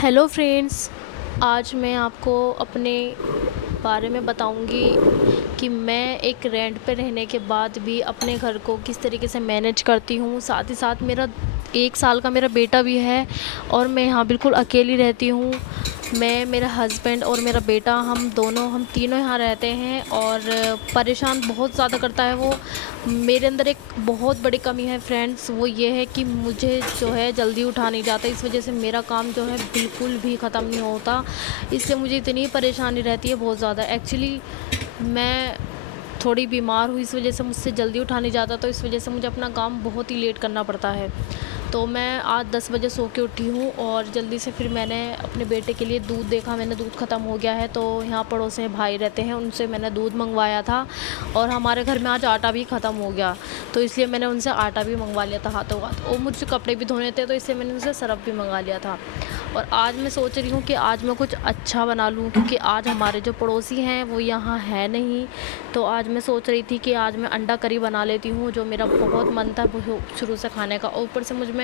Hello friends, आज मैं आपको अपने बारे में बताऊंगी कि मैं एक रेंट पे रहने के बाद भी अपने घर को किस तरीके से मैनेज करती हूँ। साथ ही साथ मेरा 1 साल का मेरा बेटा भी है और मैं यहाँ बिल्कुल अकेली रहती हूँ। मैं, मेरा हस्बैंड और मेरा बेटा, हम तीनों यहाँ रहते हैं और परेशान बहुत ज़्यादा करता है वो। मेरे अंदर एक बहुत बड़ी कमी है फ्रेंड्स, वो ये है कि मुझे जो है जल्दी उठा नहीं जाता। इस वजह से मेरा काम जो है बिल्कुल भी ख़त्म नहीं होता। इससे मुझे इतनी परेशानी रहती है बहुत ज़्यादा। एक्चुअली मैं थोड़ी बीमार हूँ, इस वजह से मुझसे जल्दी उठा नहीं जाता, तो इस वजह से मुझे अपना काम बहुत ही लेट करना पड़ता है। तो मैं आज 10 बजे सो के उठी हूँ और जल्दी से फिर मैंने अपने बेटे के लिए दूध देखा, मैंने दूध ख़त्म हो गया है, तो यहाँ पड़ोस में भाई रहते हैं, उनसे मैंने दूध मंगवाया था। और हमारे घर में आज आटा भी ख़त्म हो गया, तो इसलिए मैंने उनसे आटा भी मंगवा लिया था हाथों हाथ। और मुझसे कपड़े भी धोने थे, तो इसलिए मैंने उनसे सरफ़ भी मंगा लिया था। और आज मैं सोच रही हूँ कि आज मैं कुछ अच्छा बना लूँ, क्योंकि आज हमारे जो पड़ोसी हैं वो यहाँ है नहीं। तो आज मैं सोच रही थी कि आज मैं अंडा करी बना लेती हूँ, जो मेरा बहुत मन था शुरू से खाने का। और ऊपर से मुझ में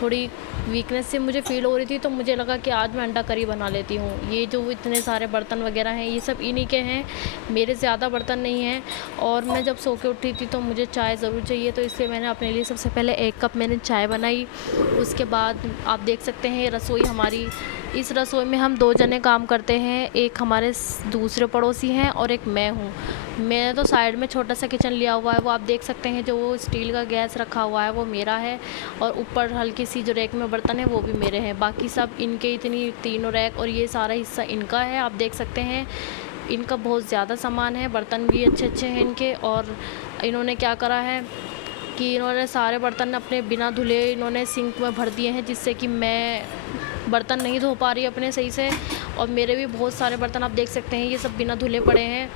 थोड़ी वीकनेस से मुझे फ़ील हो रही थी, तो मुझे लगा कि आज मैं अंडा करी बना लेती हूँ। ये जो इतने सारे बर्तन वगैरह हैं, ये सब इन्हीं के हैं, मेरे ज़्यादा बर्तन नहीं हैं। और मैं जब सो के उठी थी तो मुझे चाय ज़रूर चाहिए, तो इसलिए मैंने अपने लिए सबसे पहले 1 कप मैंने चाय बनाई। उसके बाद आप देख सकते हैं रसोई हमारी, इस रसोई में हम 2 जने काम करते हैं, एक हमारे दूसरे पड़ोसी हैं और एक मैं हूँ। मैंने तो साइड में छोटा सा किचन लिया हुआ है, वो आप देख सकते हैं, जो वो स्टील का गैस रखा हुआ है वो मेरा है। और ऊपर हल्की सी जो रैक में बर्तन है वो भी मेरे हैं। बाकी सब इनके, इतनी तीनों रैक और ये सारा हिस्सा इनका है। आप देख सकते हैं इनका बहुत ज़्यादा सामान है, बर्तन भी अच्छे अच्छे हैं इनके। और इन्होंने क्या करा है कि इन्होंने सारे बर्तन अपने बिना धुले इन्होंने सिंक में भर दिए हैं, जिससे कि मैं बर्तन नहीं धो पा रही अपने सही से। और मेरे भी बहुत सारे बर्तन आप देख सकते हैं, ये सब बिना धुले पड़े हैं।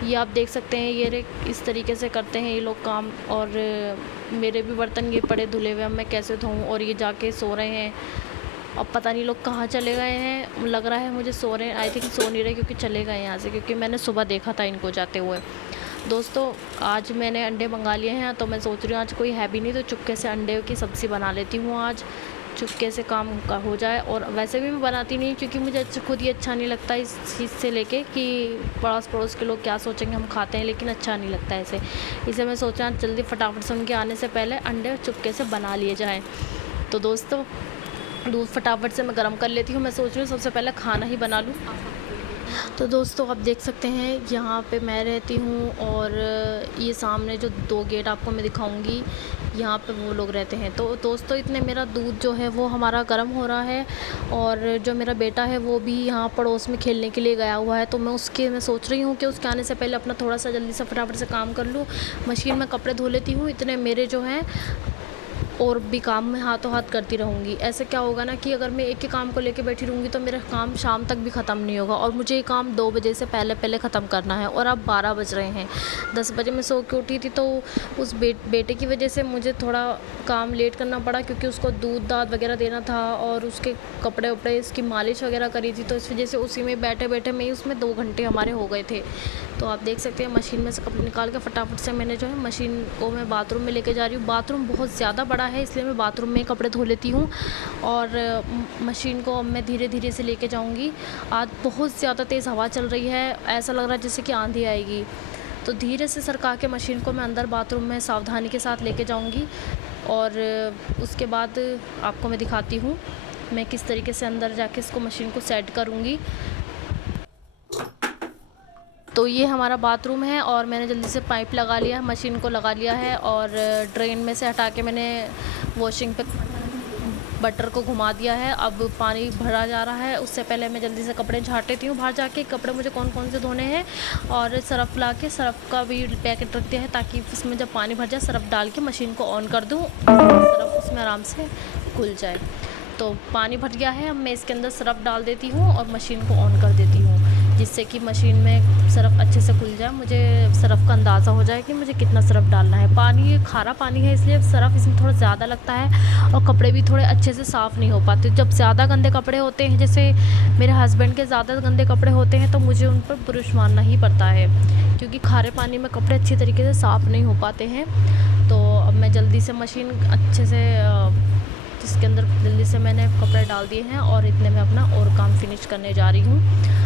ये आप देख सकते हैं, ये इस तरीके से करते हैं ये लोग काम। और मेरे भी बर्तन ये पड़े धुले हुए, अब मैं कैसे धोऊँ। और ये जाके सो रहे हैं, अब पता नहीं लोग कहाँ चले गए हैं। लग रहा है मुझे सो रहे हैं, आई थिंक सो नहीं रहे, क्योंकि चले गए यहाँ से, क्योंकि मैंने सुबह देखा था इनको जाते हुए। दोस्तों, आज मैंने अंडे मंगा लिए हैं, तो मैं सोच रही हूँ आज कोई है भी नहीं, तो चुपके से अंडे की सब्ज़ी बना लेती हूँ आज, चुपके से काम का हो जाए। और वैसे भी मैं बनाती नहीं, क्योंकि मुझे खुद ही अच्छा नहीं लगता इस चीज़ से लेके कि पड़ोस पड़ोस के लोग क्या सोचेंगे, हम खाते हैं लेकिन अच्छा नहीं लगता ऐसे। इसे मैं सोचा जल्दी फटाफट से उनके आने से पहले अंडे चुपके से बना लिए जाएँ। तो दोस्तों, दूध फटाफट से मैं गर्म कर लेती हूँ। मैं सोच रही हूँ सबसे पहले खाना ही बना लूँ। तो दोस्तों, आप देख सकते हैं यहाँ पे मैं रहती हूँ, और ये सामने जो 2 गेट आपको मैं दिखाऊंगी, यहाँ पे वो लोग रहते हैं। तो दोस्तों, इतने मेरा दूध जो है वो हमारा गर्म हो रहा है, और जो मेरा बेटा है वो भी यहाँ पड़ोस में खेलने के लिए गया हुआ है। तो मैं सोच रही हूँ कि उसके आने से पहले अपना थोड़ा सा जल्दी से फटाफट से काम कर लूँ। मशीन में कपड़े धो लेती हूँ, इतने मेरे जो हैं और भी काम मैं हाथों हाथ करती रहूँगी। ऐसे क्या होगा ना कि अगर मैं एक ही काम को लेके बैठी रहूँगी तो मेरा काम शाम तक भी ख़त्म नहीं होगा, और मुझे ये काम 2 बजे से पहले पहले ख़त्म करना है। और अब 12 बज रहे हैं, 10 बजे मैं सो के उठी थी, तो उस बेटे की वजह से मुझे थोड़ा काम लेट करना पड़ा, क्योंकि उसको दूध दाद वगैरह देना था और उसके कपड़े वपड़े इसकी मालिश वगैरह करी थी। तो इस वजह से उसी में बैठे बैठे में ही उसमें 2 घंटे हमारे हो गए थे। तो आप देख सकते हैं मशीन में से कपड़े निकाल के फटाफट से मैंने जो है मशीन को मैं बाथरूम में लेके जा रही हूँ। बाथरूम बहुत ज़्यादा बड़ा है, इसलिए मैं बाथरूम में कपड़े धो लेती हूँ, और मशीन को अब मैं धीरे धीरे से लेके जाऊँगी। आज बहुत ज़्यादा तेज़ हवा चल रही है, ऐसा लग रहा है जैसे कि आंधी आएगी। तो धीरे से सरका के मशीन को मैं अंदर बाथरूम में सावधानी के साथ लेके जाऊँगी, और उसके बाद आपको मैं दिखाती हूँ मैं किस तरीके से अंदर जाके इसको मशीन को सेट करूँगी। तो ये हमारा बाथरूम है, और मैंने जल्दी से पाइप लगा लिया है, मशीन को लगा लिया है, और ड्रेन में से हटा के मैंने वॉशिंग पे बटर को घुमा दिया है। अब पानी भरा जा रहा है, उससे पहले मैं जल्दी से कपड़े झाड़ लेती हूँ। बाहर जाके कपड़े मुझे कौन कौन से धोने हैं, और सरफ़ ला के सरफ़ का भी पैकेट रख दिया है, ताकि उसमें जब पानी भर जाए सरफ़ डाल के मशीन को ऑन कर दूँ, सरफ़ उसमें आराम से घुल जाए। तो पानी भर गया है, अब मैं इसके अंदर सरफ़ डाल देती हूँ और मशीन को ऑन कर देती हूँ, जिससे कि मशीन में सरफ़ अच्छे से घुल जाए, मुझे सरफ़ का अंदाज़ा हो जाए कि मुझे कितना सरफ़ डालना है। पानी खारा पानी है, इसलिए सरफ़ इसमें थोड़ा ज़्यादा लगता है, और कपड़े भी थोड़े अच्छे से साफ़ नहीं हो पाते। जब ज़्यादा गंदे कपड़े होते हैं, जैसे मेरे हस्बैंड के ज़्यादा गंदे कपड़े होते हैं, तो मुझे उन पर ब्रश मारना ही पड़ता है, क्योंकि खारे पानी में कपड़े अच्छी तरीके से साफ़ नहीं हो पाते हैं। तो अब मैं जल्दी से मशीन अच्छे से जिसके अंदर जल्दी से मैंने कपड़े डाल दिए हैं और इतने में अपना और काम फिनिश करने जा रही हूँ।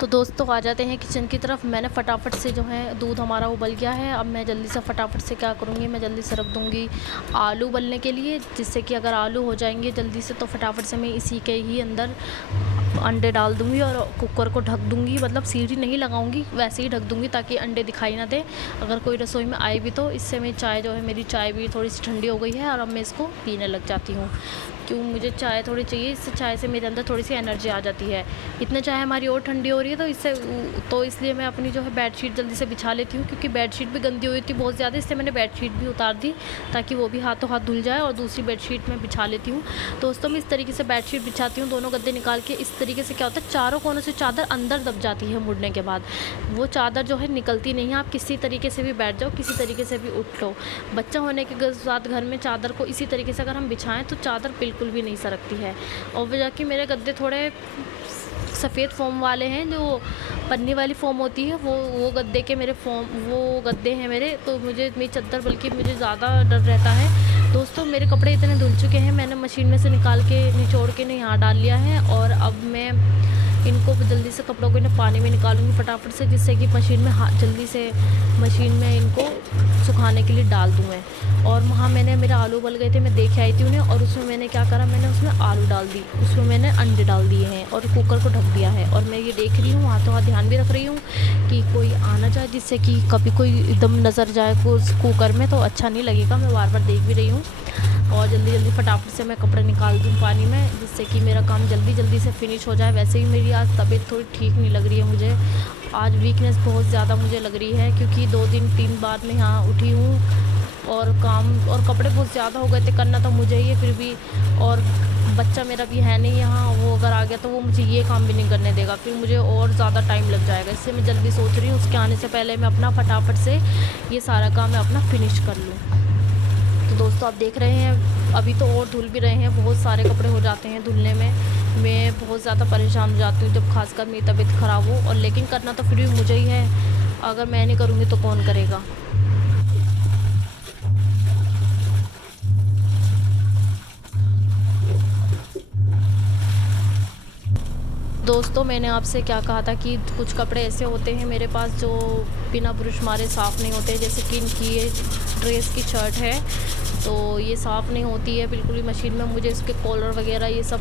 तो दोस्तों आ जाते हैं किचन की तरफ। मैंने फटाफट से जो है दूध हमारा उबल गया है। अब मैं जल्दी से फटाफट से क्या करूँगी, मैं जल्दी से रख दूँगी आलू उबलने के लिए, जिससे कि अगर आलू हो जाएंगे जल्दी से तो फटाफट से मैं इसी के ही अंदर अंडे डाल दूँगी और कुकर को ढक दूँगी। मतलब सीटी नहीं लगाऊँगी, वैसे ही ढक दूँगी ताकि अंडे दिखाई ना दे। अगर कोई रसोई में आए भी तो इससे मेरी चाय जो है, मेरी चाय भी थोड़ी सी ठंडी हो गई है और अब मैं इसको पीने लग जाती हूँ। क्यों, मुझे चाय थोड़ी चाहिए, इससे चाय से मेरे अंदर थोड़ी सी एनर्जी आ जाती है। इतने चाय हमारी और ठंडी हो रही है तो इसलिए मैं अपनी जो है बेडशीट जल्दी से बिछा लेती हूँ, क्योंकि बेडशीट भी गंदी हुई थी बहुत ज़्यादा, इसलिए मैंने बेडशीट भी उतार दी ताकि वो भी हाथों हाथ धुल जाए और दूसरी बेडशीट मैं बिछा लेती हूँ। दोस्तों मैं इस तरीके से बेडशीट बिछाती हूँ, दोनों गद्दे निकाल के। इस तरीके से क्या होता है, चारों कोनों से चादर अंदर दब जाती है मुड़ने के बाद, वो चादर जो है निकलती नहीं है। आप किसी तरीके से भी बैठ जाओ, किसी तरीके से भी उठ लो, बच्चा होने के साथ घर में चादर को इसी तरीके से अगर हम बिछाएं तो चादर बिल्कुल भी नहीं सरकती है। और वजह कि मेरे गद्दे थोड़े सफ़ेद फोम वाले हैं, जो पन्नी वाली फोम होती है, वो गद्दे के मेरे वो गद्दे हैं मेरे, तो मुझे मेरी चादर बल्कि मुझे ज़्यादा डर रहता है। दोस्तों मेरे कपड़े इतने धुल चुके हैं, मैंने मशीन में से निकाल के निचोड़ के यहाँ डाल लिया है और अब मैं इनको जल्दी से कपड़ों को इन्हें पानी में निकालूंगी फटाफट से, जिससे कि मशीन में जल्दी से मशीन में इनको सुखाने के लिए डाल दूँ मैं। और वहाँ मैंने मेरे आलू उबल गए थे, मैं देख आई थी उन्हें, और उसमें मैंने क्या करा, मैंने उसमें आलू डाल दी, उसमें मैंने अंडे डाल दिए हैं और कुकर को ढक दिया है। और मैं ये देख रही हूँ, हाथों हाथ ध्यान भी रख रही हूँ कि कोई आ ना जाए, जिससे कि कभी कोई एकदम नज़र जाए उस कुकर में तो अच्छा नहीं लगेगा। मैं बार बार देख भी रही हूँ और जल्दी जल्दी फटाफट से मैं कपड़े निकाल दूँ पानी में, जिससे कि मेरा काम जल्दी जल्दी से फिनिश हो जाए। वैसे ही मेरी आज तबीयत थोड़ी ठीक नहीं लग रही है, मुझे आज वीकनेस बहुत ज़्यादा मुझे लग रही है, क्योंकि 2 दिन 3 बार मैं यहाँ उठी हूँ और काम और कपड़े बहुत ज़्यादा हो गए थे, करना तो मुझे ही है फिर भी, और बच्चा मेरा भी है नहीं यहाँ, वो अगर आ गया तो वो मुझे ये काम भी नहीं करने देगा, फिर मुझे और ज़्यादा टाइम लग जाएगा। इससे मैं जल्दी सोच रही हूँ उसके आने से पहले मैं अपना फटाफट से ये सारा काम मैं अपना फिनिश कर लूँ। तो दोस्तों आप देख रहे हैं अभी तो और धुल भी रहे हैं, बहुत सारे कपड़े हो जाते हैं धुलने में। मैं बहुत ज़्यादा परेशान हो जाती हूँ जब खासकर मेरी तबीयत ख़राब हो, और लेकिन करना तो फिर भी मुझे ही है, अगर मैं नहीं करूँगी तो कौन करेगा। दोस्तों मैंने आपसे क्या कहा था कि कुछ कपड़े ऐसे होते हैं मेरे पास जो बिना ब्रश मारे साफ़ नहीं होते, जैसे कि इनकी ये ड्रेस की शर्ट है तो ये साफ़ नहीं होती है बिल्कुल भी मशीन में, मुझे इसके कॉलर वगैरह ये सब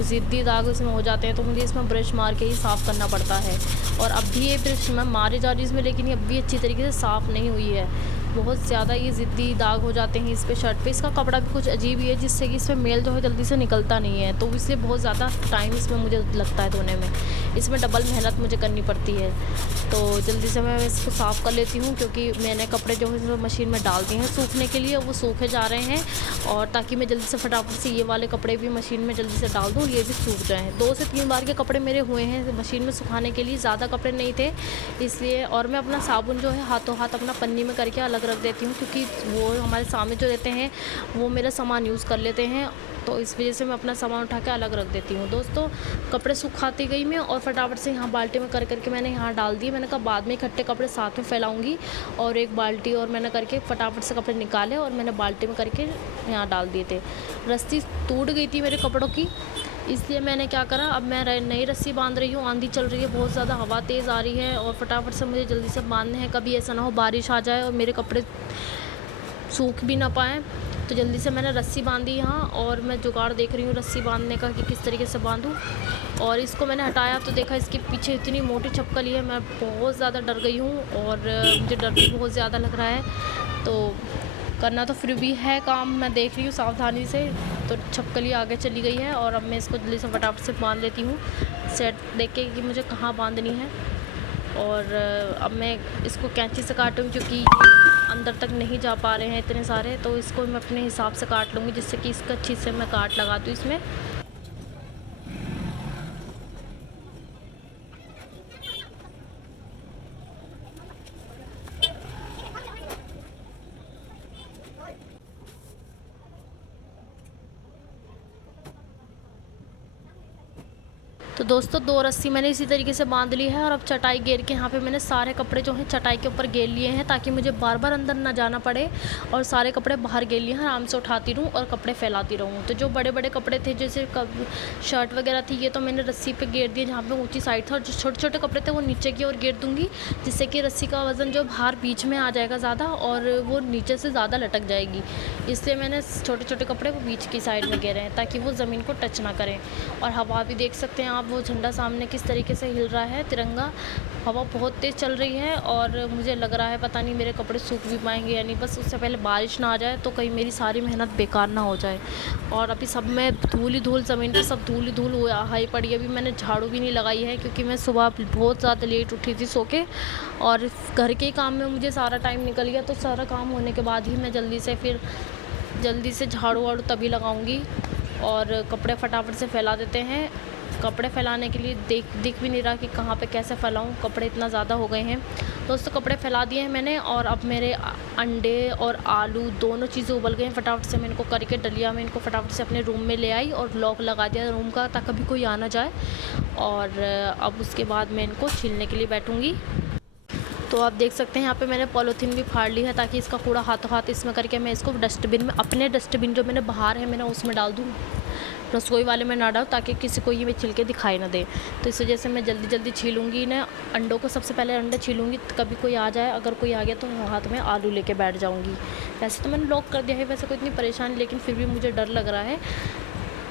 ज़िद्दी दाग इसमें हो जाते हैं, तो मुझे इसमें ब्रश मार के ही साफ़ करना पड़ता है। और अब भी ये ब्रश मैं मारे जा रही हूँ इसमें, लेकिन ये अब भी अच्छी तरीके से साफ़ नहीं हुई है, बहुत ज़्यादा ये ज़िद्दी दाग हो जाते हैं इस पे शर्ट पे। इसका कपड़ा भी कुछ अजीब ही है, जिससे कि इसमें मेल जो है जल्दी से निकलता नहीं है, तो इसलिए बहुत ज़्यादा टाइम इसमें मुझे लगता है धोने में, इसमें डबल मेहनत मुझे करनी पड़ती है। तो जल्दी से मैं इसको साफ़ कर लेती हूँ, क्योंकि मैंने कपड़े जो है मशीन में डाल दिए हैं सूखने के लिए, वो सूखे जा रहे हैं, और ताकि मैं जल्दी से फटाफट से ये वाले कपड़े भी मशीन में जल्दी से डाल दूँ, ये भी सूख जाएँ। 2 से 3 बार के कपड़े मेरे हुए हैं मशीन में सुखाने के लिए, ज़्यादा कपड़े नहीं थे इसलिए। और मैं अपना साबुन जो है हाथों हाथ अपना पन्नी में करके अलग रख देती हूँ, क्योंकि वो हमारे सामने जो रहते हैं वो मेरा सामान यूज़ कर लेते हैं, तो इस वजह से मैं अपना सामान उठा के अलग रख देती हूँ। दोस्तों कपड़े सुखाती गई मैं और फटाफट से यहाँ बाल्टी में कर करके मैंने यहाँ डाल दिए। मैंने कहा बाद में इकट्ठे कपड़े साथ में फैलाऊंगी, और एक बाल्टी और मैंने करके फटाफट से कपड़े निकाले और मैंने बाल्टी में करके यहाँ डाल दिए थे। रस्सी टूट गई थी मेरे कपड़ों की, इसलिए मैंने क्या करा, अब मैं नई रस्सी बांध रही हूँ। आंधी चल रही है, बहुत ज़्यादा हवा तेज़ आ रही है और फटाफट से मुझे जल्दी से बांधने हैं, कभी ऐसा ना हो बारिश आ जाए और मेरे कपड़े सूख भी ना पाएँ। तो जल्दी से मैंने रस्सी बांधी यहाँ, और मैं जुगाड़ देख रही हूँ रस्सी बांधने का कि किस तरीके से बांधूँ। और इसको मैंने हटाया तो देखा इसके पीछे इतनी मोटी छपकली है, मैं बहुत ज़्यादा डर गई हूँ और मुझे डर भी बहुत ज़्यादा लग रहा है। तो करना तो फिर भी है काम, मैं देख रही हूँ सावधानी से। तो छपकली आगे चली गई है और अब मैं इसको जल्दी से फटाफट से बांध लेती हूँ, सेट देख के कि मुझे कहाँ बांधनी है। और अब मैं इसको कैंची से काटूँगी, क्योंकि अंदर तक नहीं जा पा रहे हैं इतने सारे, तो इसको मैं अपने हिसाब से काट लूँगी, जिससे कि इसका अच्छी से मैं काट लगा दूँ इसमें। तो दोस्तों 2 रस्सी मैंने इसी तरीके से बांध ली है और अब चटाई घेर के यहाँ पे मैंने सारे कपड़े जो हैं चटाई के ऊपर घेर लिए हैं, ताकि मुझे बार बार अंदर ना जाना पड़े और सारे कपड़े बाहर घेर लिए हैं, आराम से उठाती रहूँ और कपड़े फैलाती रहूँ। तो जो बड़े बड़े कपड़े थे, जैसे शर्ट वगैरह थी, ये तो मैंने रस्सी पे घेर दिए जहाँ पे ऊँची साइड था, और जो छोटे छोटे कपड़े थे वो नीचे की ओर घेर दूँगी, जिससे कि रस्सी का वज़न जो बाहर बीच में आ जाएगा ज़्यादा और वो नीचे से ज़्यादा लटक जाएगी। इसलिए मैंने छोटे छोटे कपड़े वो बीच की साइड में घेरे हैं, ताकि वो ज़मीन को टच ना करें। और हवा भी देख सकते हैं आप, वो झंडा सामने किस तरीके से हिल रहा है, तिरंगा। हवा बहुत तेज़ चल रही है और मुझे लग रहा है पता नहीं मेरे कपड़े सूख भी पाएंगे या नहीं, बस उससे पहले बारिश ना आ जाए तो कहीं मेरी सारी मेहनत बेकार ना हो जाए। और अभी सब में धूल ही धूल, ज़मीन पे सब धूल ही धूल हाई पड़ी है। अभी मैंने झाड़ू भी नहीं लगाई है, क्योंकि मैं सुबह बहुत ज़्यादा लेट उठी थी सो के, और घर के काम में मुझे सारा टाइम निकल गया। तो सारा काम होने के बाद ही मैं जल्दी से झाड़ू वाड़ू तभी लगाऊंगी। और कपड़े फटाफट से फैला देते हैं। कपड़े फैलाने के लिए दिख भी नहीं रहा कि कहाँ पे कैसे फैलाऊँ, कपड़े इतना ज़्यादा हो गए हैं। दोस्तों कपड़े फैला दिए हैं मैंने, और अब मेरे अंडे और आलू दोनों चीज़ें उबल गए हैं। फटाफट से मैं इनको करके डलिया में इनको फटाफट से अपने रूम में ले आई और लॉक लगा दिया रूम का, ताकि कभी कोई आ ना जाए। और अब उसके बाद मैं इनको छीलने के लिए बैठूँगी। तो आप देख सकते हैं यहाँ पे मैंने पॉलीथीन भी फाड़ ली है, ताकि इसका कूड़ा हाथों हाथ इसमें करके मैं इसको डस्टबिन में, अपने डस्टबिन जो मैंने बाहर है मैंने उसमें डाल दूँ, रसोई वाले में ना डालूँ, ताकि किसी को ये मैं छिलके दिखाई ना दे। तो इस वजह से मैं जल्दी छीलूँगी ना अंडों को। सबसे पहले अंडे छीलूँगी, कभी कोई आ जाए, अगर कोई आ गया तो हाथ में आलू लेके बैठ जाऊँगी। वैसे तो मैंने लॉक कर दिया है, वैसे कोई इतनी परेशानी, लेकिन फिर भी मुझे डर लग रहा है।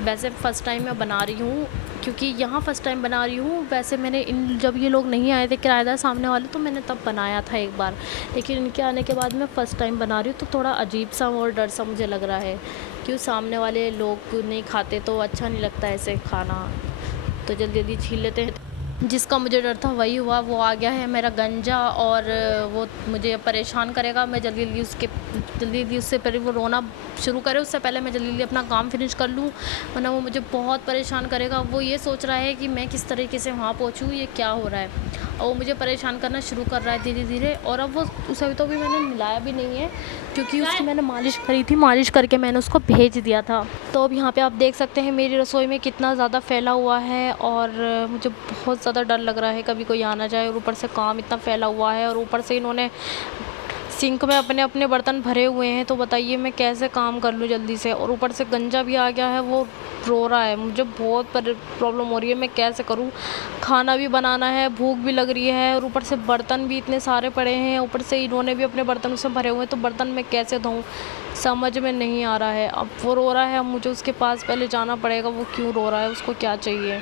वैसे फ़र्स्ट टाइम मैं बना रही हूँ, क्योंकि यहाँ फ़र्स्ट टाइम बना रही हूँ। वैसे मैंने जब ये लोग नहीं आए थे किराएदार सामने वाले, तो मैंने तब बनाया था एक बार, लेकिन इनके आने के बाद मैं फ़र्स्ट टाइम बना रही हूँ, तो थोड़ा अजीब सा और डर सा मुझे लग रहा है। क्यों, सामने वाले लोग नहीं खाते तो अच्छा नहीं लगता ऐसे खाना। तो जल्दी छील लेते हैं। जिसका मुझे डर था वही हुआ, वो आ गया है मेरा गंजा, और वो मुझे परेशान करेगा। मैं जल्दी उससे पहले वो रोना शुरू करे, उससे पहले मैं जल्दी अपना काम फिनिश कर लूँ, वरना वो मुझे बहुत परेशान करेगा। वो ये सोच रहा है कि मैं किस तरीके से वहाँ पहुँचूँ, ये क्या हो रहा है, और वो मुझे परेशान करना शुरू कर रहा है धीरे धीरे। और अब वो उसे तो भी मैंने मिलाया भी नहीं है, क्योंकि उसकी मैंने मालिश करी थी, मालिश करके मैंने उसको भेज दिया था। तो अब यहाँ पे आप देख सकते हैं मेरी रसोई में कितना ज़्यादा फैला हुआ है, और मुझे बहुत ज़्यादा डर लग रहा है कभी कोई आ ना जाए। और ऊपर से काम इतना फैला हुआ है, और ऊपर से इन्होंने सिंक में अपने अपने बर्तन भरे हुए हैं। तो बताइए मैं कैसे काम कर लूँ जल्दी से। और ऊपर से गंजा भी आ गया है, वो रो रहा है, मुझे बहुत प्रॉब्लम हो रही है, मैं कैसे करूँ। खाना भी बनाना है, भूख भी लग रही है, और ऊपर से बर्तन भी इतने सारे पड़े हैं, ऊपर से इन्होंने भी अपने बर्तन उसमें भरे हुए हैं। तो बर्तन मैं कैसे धोऊँ, समझ में नहीं आ रहा है। अब वो रो रहा है, अब मुझे उसके पास पहले जाना पड़ेगा, वो क्यों रो रहा है, उसको क्या चाहिए।